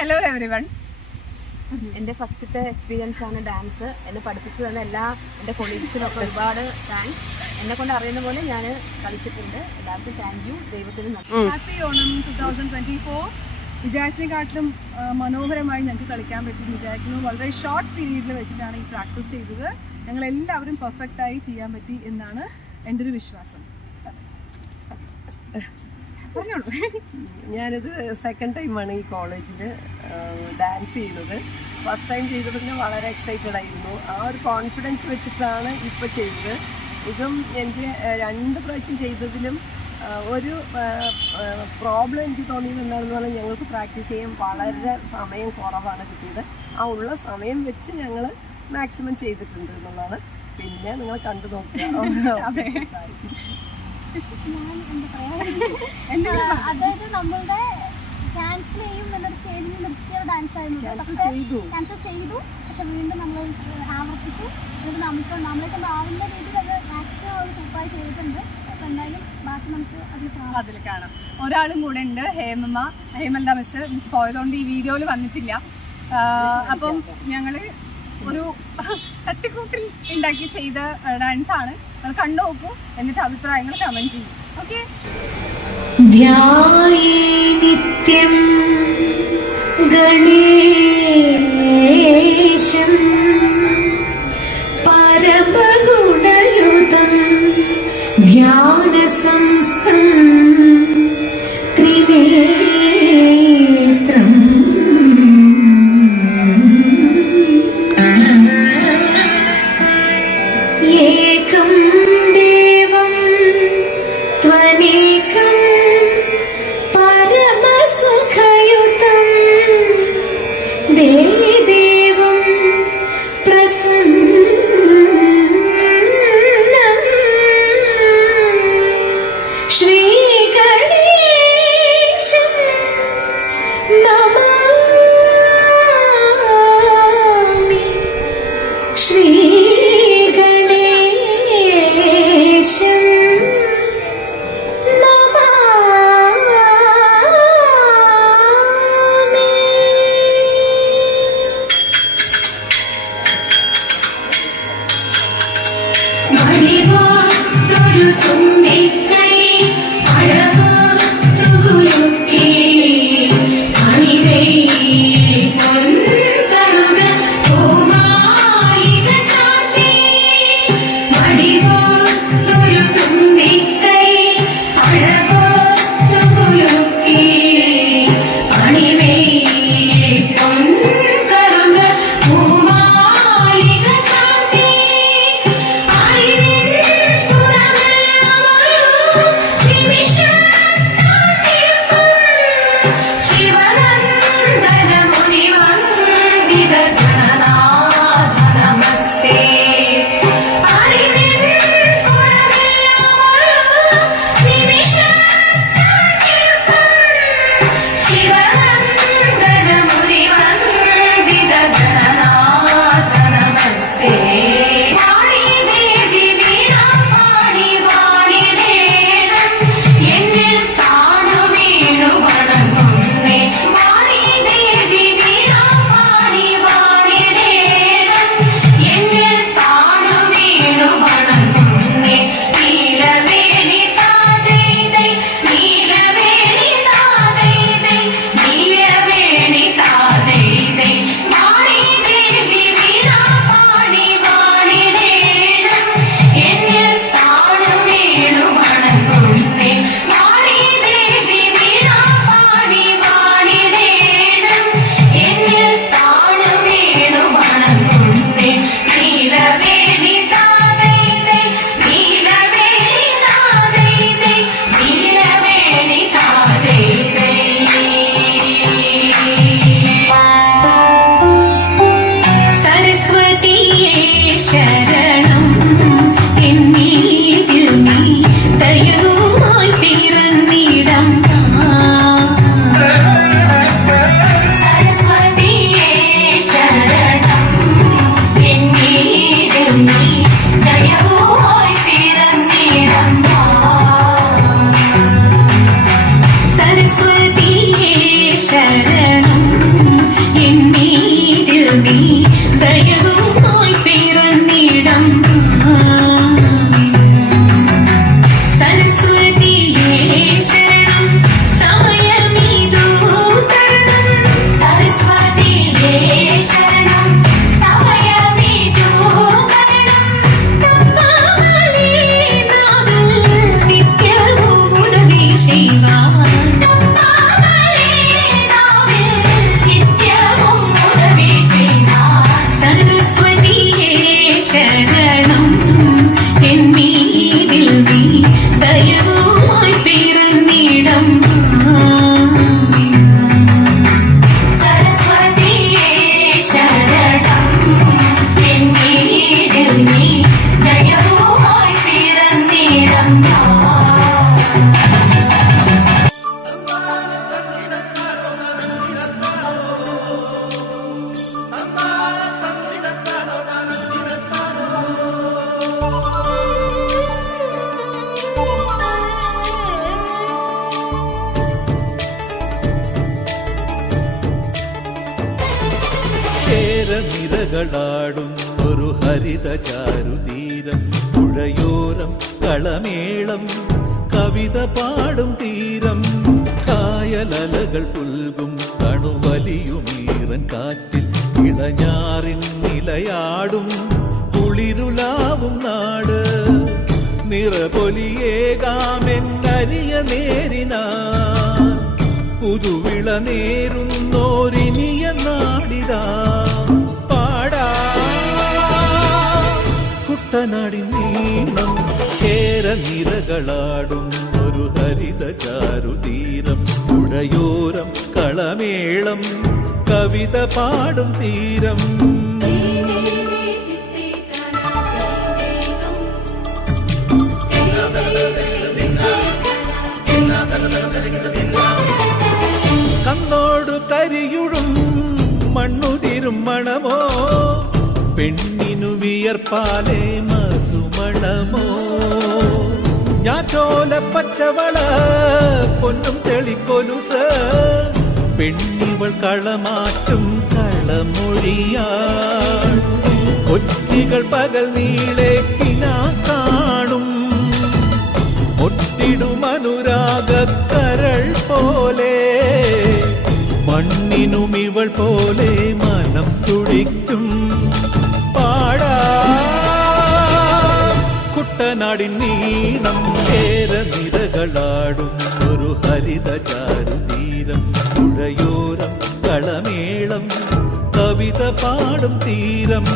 Hello everyone. എൻ്റെ ഫസ്റ്റത്തെ experience ആണ് ഡാൻസ്. എന്നെ പഠിപ്പിച്ചു തന്ന എല്ലാ എൻ്റെ കൊളീഗ്സിനൊക്കെ ഒരുപാട് താങ്ക്സ്. എന്നെ കൊണ്ട് അറിയുന്ന പോലെ ഞാൻ കളിച്ചിട്ടുണ്ട്. എല്ലാവർക്കും താങ്ക് യു. ദൈവത്തിന് നന്ദി. ഹാപ്പി ഓണം 2024. വിചാരിച്ചതിനെക്കാട്ടിലും മനോഹരമായി ഞങ്ങൾക്ക് കളിക്കാൻ പറ്റി വിചാരിക്കുന്നു. വളരെ ഷോർട്ട് പീരീഡിൽ വെച്ചിട്ടാണ് ഈ പ്രാക്ടീസ് ചെയ്തത്. ഞങ്ങളെല്ലാവരും പെർഫെക്റ്റായി ചെയ്യാൻ പറ്റി എന്നാണ് എൻ്റെ ഒരു വിശ്വാസം. പറഞ്ഞോളൂ. ഞാനിത് സെക്കൻഡ് ടൈമാണ് ഈ കോളേജിൽ ഡാൻസ് ചെയ്യുന്നത്. ഫസ്റ്റ് ടൈം ചെയ്തതിന് വളരെ എക്സൈറ്റഡ് ആയിരുന്നു. ആ ഒരു കോൺഫിഡൻസ് വെച്ചിട്ടാണ് ഇപ്പോൾ ചെയ്തത്. ഇതും എനിക്ക് 2 പ്രാവശ്യം ചെയ്തതിലും ഒരു പ്രോബ്ലം എനിക്ക് തോന്നിയത് എന്താണെന്ന് പറഞ്ഞാൽ ഞങ്ങൾക്ക് പ്രാക്ടീസ് ചെയ്യാൻ വളരെ സമയം കുറവാണ് കിട്ടിയത്. ആ ഉള്ള സമയം വെച്ച് ഞങ്ങൾ മാക്സിമം ചെയ്തിട്ടുണ്ട് എന്നുള്ളതാണ്. പിന്നെ നിങ്ങൾ കണ്ടു നോക്കുക. അതായത് നമ്മളുടെ ക്യാൻസൽ ചെയ്യും എന്നൊരു സ്റ്റേജിൽ നിർത്തിയ ഡാൻസ് ആയിരുന്നു. ക്യാൻസൽ ചെയ്തു, പക്ഷെ വീണ്ടും നമ്മൾ ആവർത്തിച്ചു. എന്നിട്ട് നമ്മളെ കൊണ്ട് ആവുന്ന രീതിയിൽ അത് മാക്സിമം അത് സൂപ്പറായി ചെയ്തിട്ടുണ്ട്. അപ്പോൾ എന്തായാലും ബാക്കി നമുക്ക് അതിൽ കാണാം. ഒരാളും കൂടെ ഉണ്ട്, ഹേമന്ത മിസ് പോയതുകൊണ്ട് ഈ വീഡിയോയിൽ വന്നിട്ടില്ല. അപ്പം ഞങ്ങൾ ഒരു തട്ടിക്കൂട്ടിൽ ഉണ്ടാക്കി ചെയ്ത ഡാൻസ് ആണ്. നിങ്ങൾ കണ്ടു നോക്കൂ, എന്നിട്ട് അഭിപ്രായങ്ങൾ കമന്റ് ചെയ്യും. ഓക്കെ. നിത്യം ഗണേശം പരമഗുണയുതം ധ്യാന സംസ്ഥം ത്രിനേത്രം ഏകം ദേവം ത്വനേകം പരമസുഖയുതം ദേവം പ്രസന്നം ശ്രീഗണേശം നമാമി. ശ്രീഗണേശം നമാമി. മണിപോത്തൊരു തുമ്പിക്കൈ അഴകോത്തുകുലുക്കി അണിവയിൽ പൊൻകറുക പൂമാലിക ചാർത്തി. മണിപോത്തൊരു തുമ്പിക്കൈ അഴകോത്തുകുലുക്കി അണിവയിൽ പൊൻകറുക പൂമാലിക ചാർത്തി. ശിവനന്ദന മുനിവന്ദിത ഗണനാഥ നമസ്തേ. ശിവനന്ദന മുനിവന്ദിത നിരകളാടും ഒരു ഹരിത ചാരുതീരം പുഴയോരം കളമേളം കവിത പാടും തീരം കായലലകൾ പുൽകും കണുവലിയുമീറൻ കാറ്റിൽ ഇളഞ്ഞാറിൻ നിലയാടും കുളിരുലാവും നാട് നിറപൊലിയേകാമെന്നരിയ നേരിനാ പുതുവിള നേരുന്നോരിനിയ നാടിതാ പാടാ കുട്ടനാടിൻ നീണം കേര നിരകളാടും ഒരു ഹരിത ചാരുതീരം പുഴയോരം കളമേളം കവിത പാടും തീരം കണ്ണോടു കരിയുഴും മണ്ണുതിരും മണമോ പെണ്ണിനു വിയർപ്പാലേ മധുമണമോ ഞാറ്റോല പച്ചവള പൊന്നും ചെളിക്കൊലുസ് പെണ്ണിവൾ കളമാറ്റും കളമൊഴിയാൾ കൊച്ചികൾ പകൽ നീളെ കിനാ കാണും ഒട്ടിടും അനുരാഗക്കരൾ പോലെ മണ്ണിനും ഇവൾ പോലെ മനം തുടിക്കും പാടാ കുട്ടനാടിൻ നീണം കേര നിരകളാടും ഒരു ഹരിത ചാരുതീരം പുഴയോരം കളമേളം കവിത പാടും തീരം